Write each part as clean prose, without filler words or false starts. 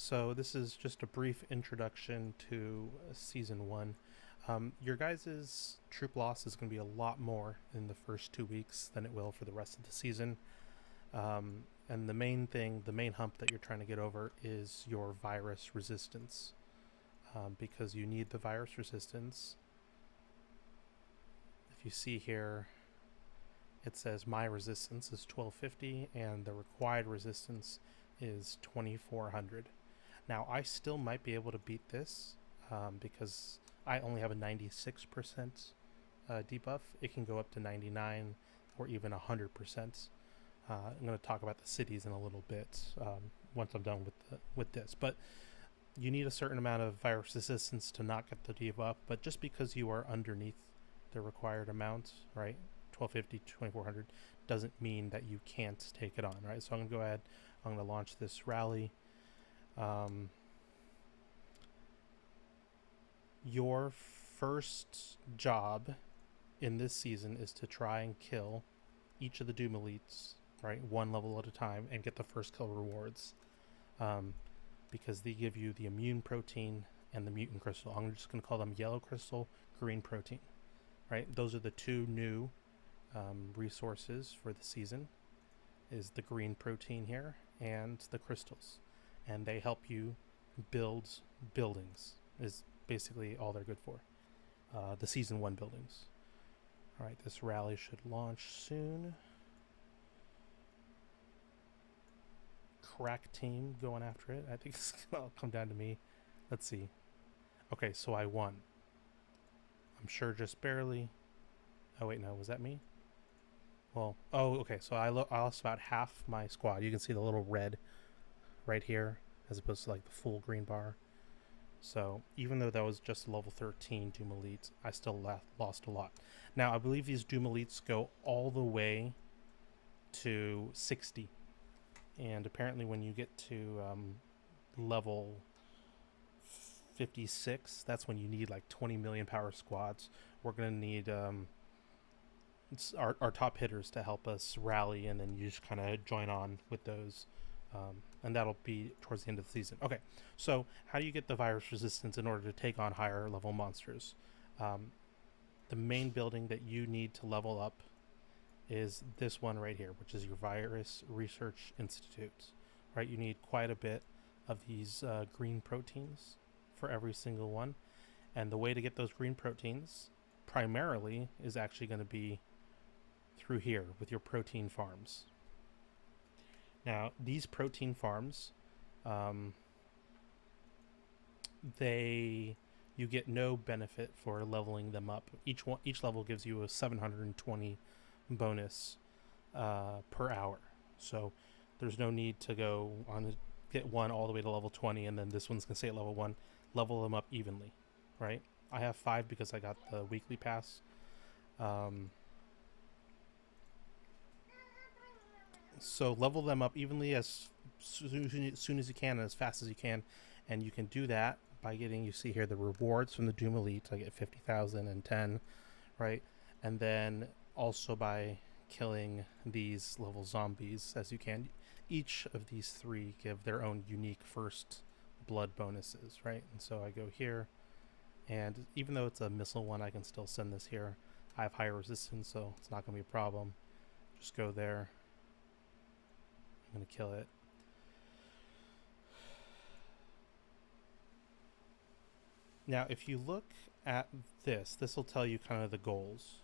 So this is just a brief introduction to season one. Your guys' troop loss is going to be a lot more in the first 2 weeks than it will for the rest of the season. And the main thing, the main hump that you're trying to get over is your virus resistance, because you need the virus resistance. If you see here, it says my resistance is 1250 and the required resistance is 2400. Now, I still might be able to beat this because I only have a 96% debuff. It can go up to 99 or even 100%. I'm going to talk about the cities in a little bit once I'm done with this. But you need a certain amount of virus resistance to not get the debuff. But just because you are underneath the required amount, right, 1250, 2400, doesn't mean that you can't take it on, right? So I'm going to go ahead. I'm going to launch this rally. Your first job in this season is to try and kill each of the Doom Elites, right, one level at a time, and get the first kill rewards, because they give you the immune protein and the mutant crystal. I'm just going to call them yellow crystal, green protein, right? Those are the two new resources for the season, is the green protein here and the crystals, and they help you build buildings, is basically all they're good for. The season 1 buildings. All right, this rally should launch soon. Crack team going after it. I think it's gonna come down to me. Let's see. Okay, so I won. I'm sure just barely. Oh wait, no, was that me? Well, oh, okay, so I lost about half my squad. You can see the little red right here as opposed to like the full green bar. So even though that was just level 13 Doom Elites, I still lost a lot. Now, I believe these Doom Elites go all the way to 60. And apparently when you get to level 56, that's when you need like 20 million power squads. We're going to need our top hitters to help us rally, and then you just kind of join on with those. And that'll be towards the end of the season. Okay, so how do you get the virus resistance in order to take on higher level monsters? The main building that you need to level up is this one right here, which is your Virus Research Institute. Right, you need quite a bit of these green proteins for every single one, and the way to get those green proteins primarily is actually going to be through here with your protein farms. Now, these protein farms, you get no benefit for leveling them up. Each level gives you a 720 bonus per hour. So there's no need to go on to get one all the way to level 20, and then this one's gonna stay at level 1. Level them up evenly, right? I have 5 because I got the weekly pass. So level them up evenly as soon as you can and as fast as you can, and you can do that by getting, you see here, the rewards from the Doom Elite. I get 50,000 and 10, right? And then also by killing these level zombies as you can. Each of these 3 give their own unique first blood bonuses, right? And so I go here, and even though it's a missile one, I can still send this here. I have higher resistance, so it's not going to be a problem. Just go there. I'm going to kill it. Now, if you look at this will tell you kind of the goals.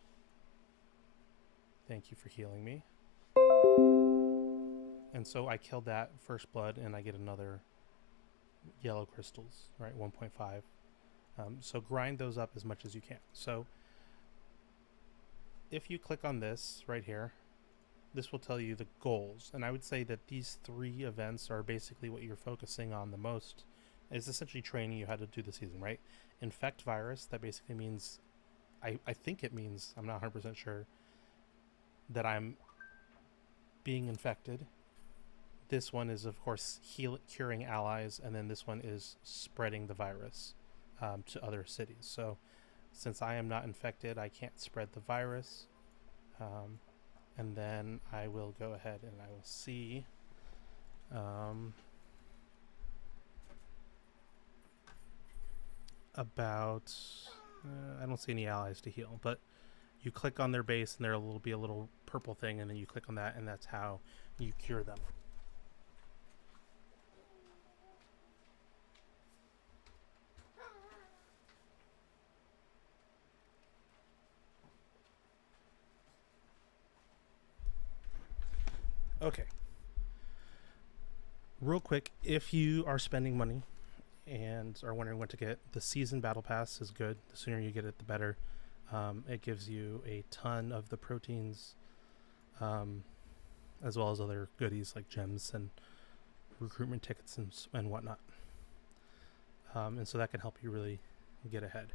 Thank you for healing me. And so I killed that first blood, and I get another yellow crystals, right? 1.5. So grind those up as much as you can. So if you click on this right here, this will tell you the goals. And I would say that these 3 events are basically what you're focusing on the most. It's essentially training you how to do the season, right? Infect virus, that basically means, I think it means, I'm not 100% sure, that I'm being infected. This one is, of course, curing allies, and then this one is spreading the virus to other cities. So since I am not infected, I can't spread the virus. And then I will go ahead and I will see about, I don't see any allies to heal, but you click on their base and there will be a little purple thing, and then you click on that, and that's how you cure them. Okay. Real quick, if you are spending money and are wondering what to get, the season battle pass is good. The sooner you get it, the better. It gives you a ton of the proteins, as well as other goodies like gems and recruitment tickets and whatnot. And so that can help you really get ahead.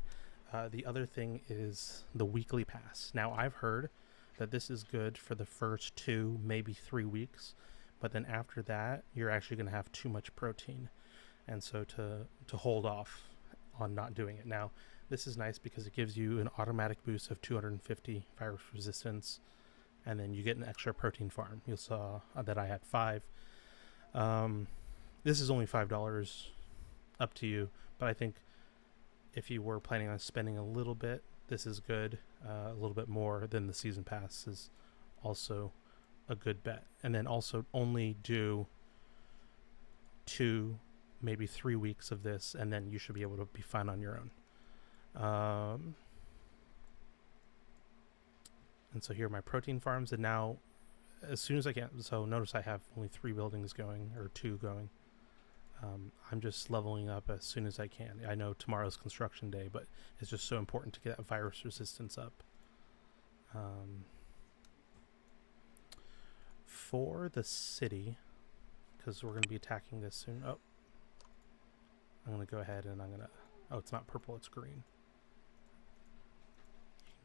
The other thing is the weekly pass. Now, I've heard that this is good for the first 2, maybe 3 weeks, but then after that, you're actually going to have too much protein, and so to hold off on not doing it. Now, this is nice because it gives you an automatic boost of 250 virus resistance, and then you get an extra protein farm. You saw that I had 5. This is only $5, up to you, but I think if you were planning on spending a little bit, this is good. A little bit more than the season pass is also a good bet. And then also only do 2, maybe 3 weeks of this, and then you should be able to be fine on your own. And so here are my protein farms, and now as soon as I can, so notice I have only 3 buildings going, or 2 going. I'm just leveling up as soon as I can. I know tomorrow's construction day, but it's just so important to get that virus resistance up. For the city, because we're going to be attacking this soon. Oh, I'm going to go ahead and I'm going to, oh, it's not purple, it's green.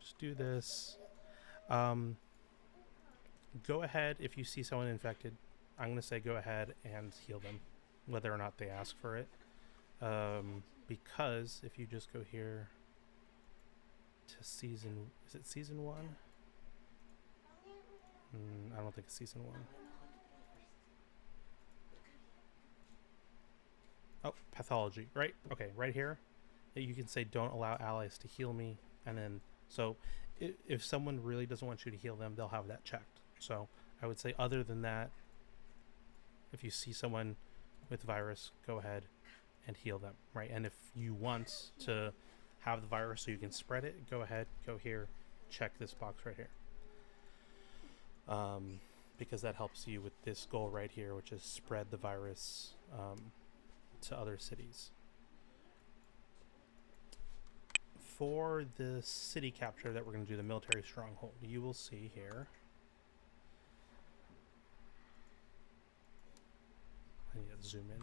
Just do this. Go ahead, if you see someone infected, I'm going to say go ahead and heal them, whether or not they ask for it. Because if you just go here to season, is it season 1? I don't think it's season 1. Oh, pathology, right? Okay, right here, you can say don't allow allies to heal me, and then, so if someone really doesn't want you to heal them, they'll have that checked. So I would say other than that, if you see someone with virus, go ahead and heal them, right? And if you want to have the virus so you can spread it, go ahead, go here, check this box right here. Because that helps you with this goal right here, which is spread the virus to other cities. For the city capture that we're going to do, the military stronghold, you will see here. I need to zoom in.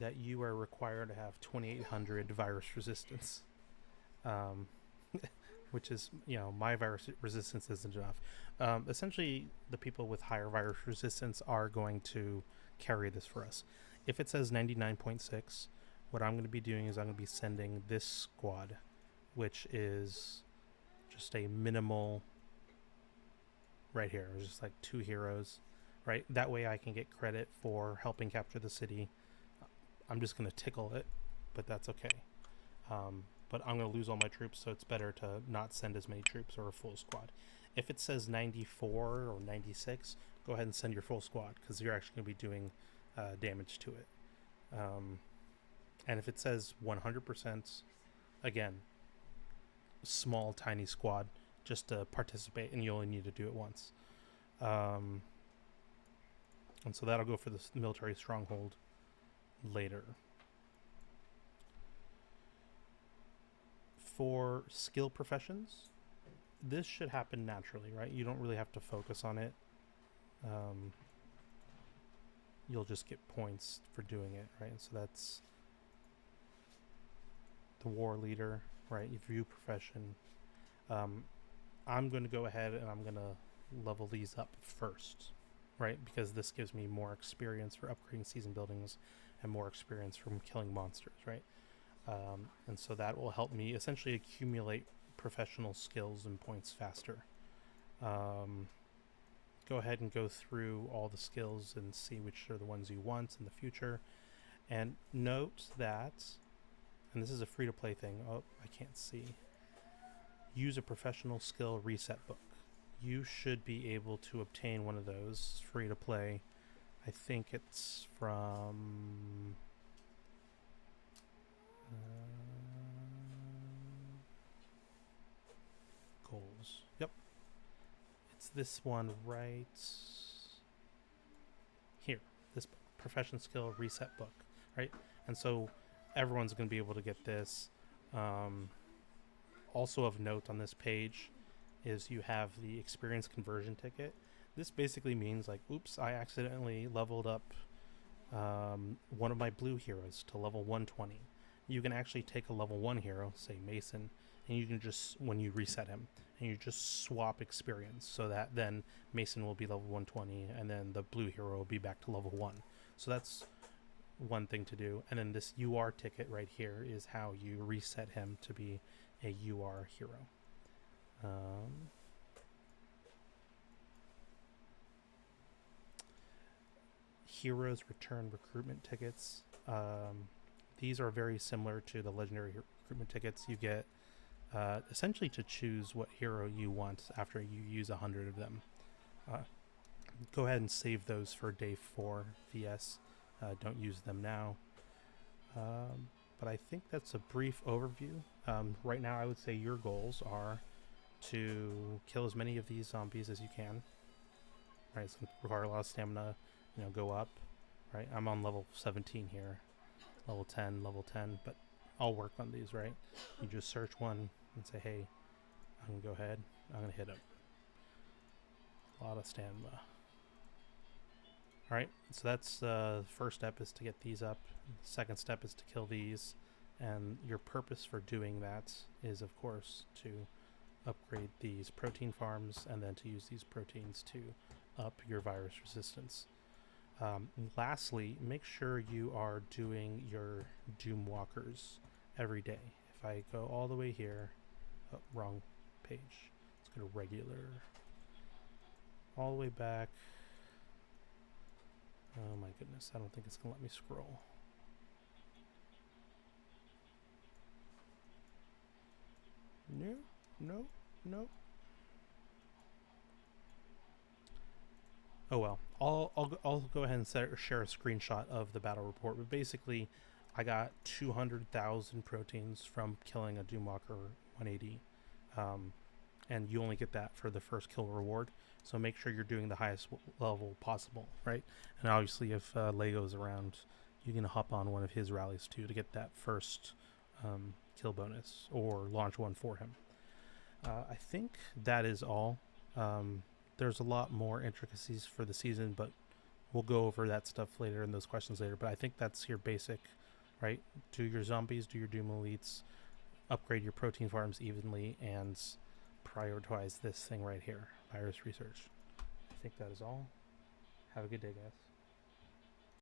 That you are required to have 2,800 virus resistance. Which is, you know, my virus resistance isn't enough. Essentially, the people with higher virus resistance are going to carry this for us. If it says 99.6, what I'm going to be doing is I'm going to be sending this squad, which is just a minimal, right here, just like 2 heroes, right? That way I can get credit for helping capture the city. I'm just going to tickle it, but that's okay. But I'm going to lose all my troops, so it's better to not send as many troops or a full squad. If it says 94 or 96, go ahead and send your full squad, because you're actually going to be doing damage to it. And if it says 100%, again, small, tiny squad, just to participate, and you only need to do it once. And so that'll go for the military stronghold later. For skill professions, this should happen naturally, right? You don't really have to focus on it. You'll just get points for doing it, right? So that's the war leader, right? View profession. I'm going to go ahead and I'm going to level these up first, right? Because this gives me more experience for upgrading season buildings and more experience from killing monsters, right? And so that will help me essentially accumulate professional skills and points faster. Go ahead and go through all the skills and see which are the ones you want in the future. And note that, and this is a free-to-play thing. Oh, I can't see. Use a professional skill reset book. You should be able to obtain one of those free-to-play. I think it's from goals. Yep, it's this one right here. This book, profession skill reset book, right? And so everyone's going to be able to get this. Also of note on this page is you have the experience conversion ticket. This basically means like, oops, I accidentally leveled up one of my blue heroes to level 120. You can actually take a level 1 hero, say Mason, and you can just, when you reset him, and you just swap experience so that then Mason will be level 120 and then the blue hero will be back to level 1. So that's one thing to do. And then this UR ticket right here is how you reset him to be a UR hero. Heroes return recruitment tickets. These are very similar to the legendary recruitment tickets. You get essentially to choose what hero you want after you use 100 of them. Go ahead and save those for day 4 VS. Don't use them now. But I think that's a brief overview. Right now I would say your goals are to kill as many of these zombies as you can. Right, it's going to require a lot of stamina, go up. Right, I'm on level 17 here. Level 10, but I'll work on these, right? You just search one and say, hey, I'm going to go ahead. I'm going to hit him. A lot of stamina. All right, so that's the first step is to get these up. The second step is to kill these. And your purpose for doing that is, of course, to upgrade these protein farms and then to use these proteins to up your virus resistance. Lastly, make sure you are doing your Doom Walkers every day. If I go all the way here, wrong page. Let's go to regular. All the way back. Oh my goodness, I don't think it's going to let me scroll. No. Oh well, I'll go ahead and share a screenshot of the battle report. But basically, I got 200,000 proteins from killing a Doomwalker 180, and you only get that for the first kill reward. So make sure you're doing the highest level possible, right? And obviously, if Lego's around, you can hop on one of his rallies too to get that first kill bonus or launch one for him. I think that is all. There's a lot more intricacies for the season, but we'll go over that stuff later and those questions later. But I think that's your basic, right? Do your zombies, do your Doom Elites, upgrade your protein farms evenly, and prioritize this thing right here, virus research. I think that is all. Have a good day, guys.